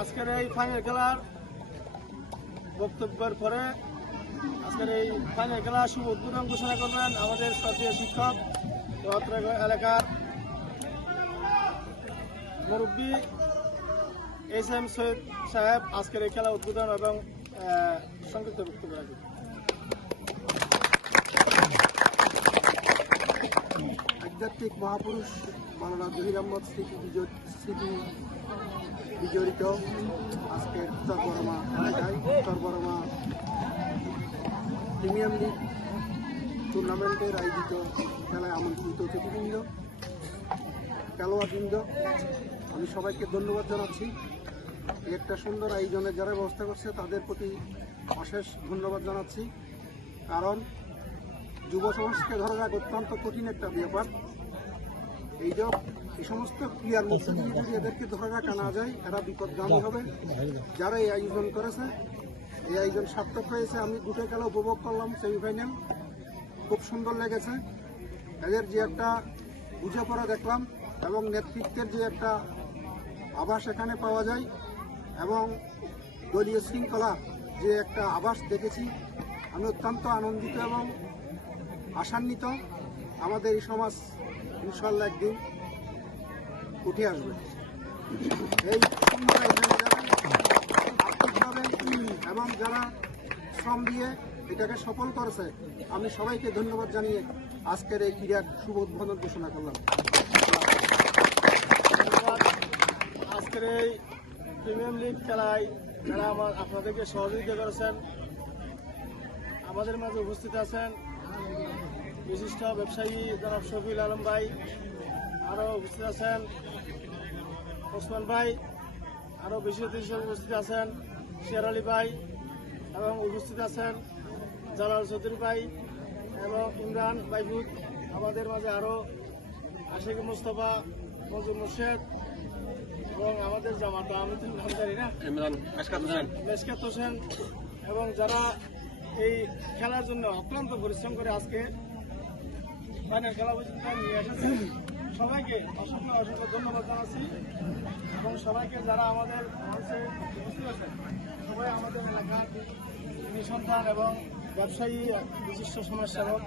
আজকের এই ফাইনাল খেলার বক্তব্যের পরে আজকের এই ফাইনাল খেলা শুভ উদ্বোধন ঘোষণা করবেন আমাদের শ্রদ্ধেয় শিক্ষক অত্র এলাকার মুরব্বী এস.এম. সৈয়দ সাহেব আজকের এই খেলা উদ্বোধন এবং সংক্ষিপ্ত বক্তব্য রাখবেন। আধ্যাত্মিক মহাপুরুষ মাওলানা জহির আহমদ স্মৃতি বিজড়িত আজকের উত্তরবরমা এলাকায় উত্তরবরমা প্রিমিয়ার লিগ টুর্নামেন্টের আয়োজিত খেলায় আমন্ত্রিত অতিথিবৃন্দ, খেলোয়াড়বৃন্দ, আমি সবাইকে ধন্যবাদ জানাচ্ছি। একটা সুন্দর আয়োজনের যারা ব্যবস্থা করছে তাদের প্রতি অশেষ ধন্যবাদ জানাচ্ছি। কারণ যুব সমাজকে ধরে রাখা অত্যন্ত কঠিন একটা ব্যাপার। এই সমস্ত ক্রিয়ার মধ্যে দিয়ে যদি এদেরকে ধরে রাখা না যায় এরা বিপদগামী হবে। যারা এই আয়োজন করেছে এই আয়োজন সার্থক হয়েছে। আমি দুটো খেলা উপভোগ করলাম, সেমিফাইনাল খুব সুন্দর লেগেছে। এদের যে একটা বুঝাপড়া দেখলাম এবং নেতৃত্বের যে একটা আভাস এখানে পাওয়া যায় এবং দলীয় শৃঙ্খলা যে একটা আভাস দেখেছি, আমি অত্যন্ত আনন্দিত এবং আশান্বিত। আমাদের এই সমাজ ইনশাল্লাহ একদিন উঠে আসবে। এই সুন্দর আয়োজনে যারা আর্থিকভাবে এবং যারা শ্রম দিয়ে এটাকে সফল করেছে আমি সবাইকে ধন্যবাদ জানিয়ে আজকের এই ক্রীড়ার শুভ উদ্বোধন ঘোষণা করলাম। আজকের এই প্রিমিয়ার লিগ খেলায় যারা আপনাদেরকে সহযোগিতা করেছেন, আমাদের মাঝে উপস্থিত আছেন বিশিষ্ট ব্যবসায়ী জনাব শফিউল আলম ভাই, আরও উপস্থিত আছেন ওসমান ভাই, আরও বিশিষ্ট হিসেবে উপস্থিত আছেন শের আলী ভাই এবং উপস্থিত আছেন জালাল চৌধুরী ভাই এবং ইমরান বাইফুদ। আমাদের মাঝে আরও আশিক মুস্তফা, মঞ্জুর মুর্শেদ এবং আমাদের জামাতা আমিতুল ভান্ডারি না মেশকাত হোসেন এবং যারা এই খেলার জন্য অক্লান্ত পরিশ্রম করে আজকে ফাইনাল খেলা পর্যন্ত নিয়ে এসেছেন, সবাইকে অসংখ্য অসংখ্য ধন্যবাদ জানাচ্ছি এবং সবাইকে যারা আমাদের মঞ্চে উপস্থিত আছেন সবাই আমাদের এলাকার সন্তান এবং ব্যবসায়ী বিশিষ্ট সমাজসেবক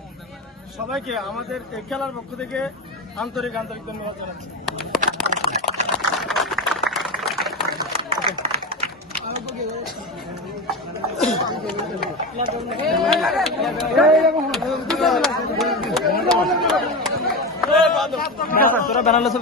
সবাইকে আমাদের এই খেলার পক্ষ থেকে আন্তরিক ধন্যবাদ জানাচ্ছি। তোরা বানালো সব